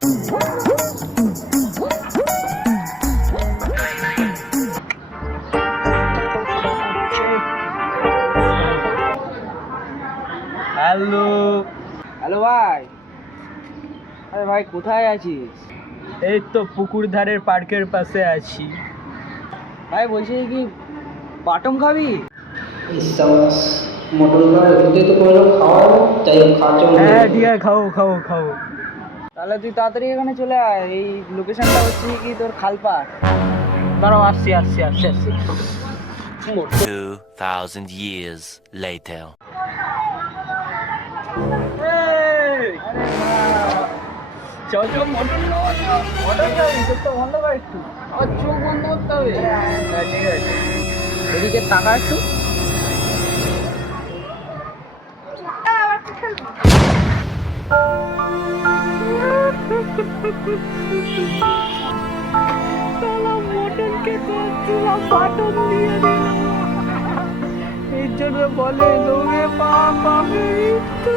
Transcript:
Hello. Hello ভাই। আরে ভাই কোথায় আছিস? এই তো পুকুর ধারের পার্কের পাশে আছি। ভাই বলছি কি বাটম খাবি? মটন খাওয়া রুটি তো কোনো খাওয়াবো, যাই হোক খাওয়ার জন্য হ্যাঁ ঠিক আছে, খাও খাও খাও। তাহলে তুই তাড়াতাড়ি এখানে চলে আয়। এই লোকেশনটা হচ্ছে কি তোর খালপাড়। দাঁড়াও, আসছি আসছি আসছি আসছি। 2000 years later. চল চল, মটন খাওয়া, মটন খাবি? চোখটা বন্ধ কর একটু। আর চোখ বন্ধ করতে হবে? হ্যাঁ ঠিক আছে। এদিকে তাকা একটু। মটনকে করছিলাম, বাটন দিয়ে দিলাম। এই জন্য বলে লোকে পাপ আমি মৃত্যু।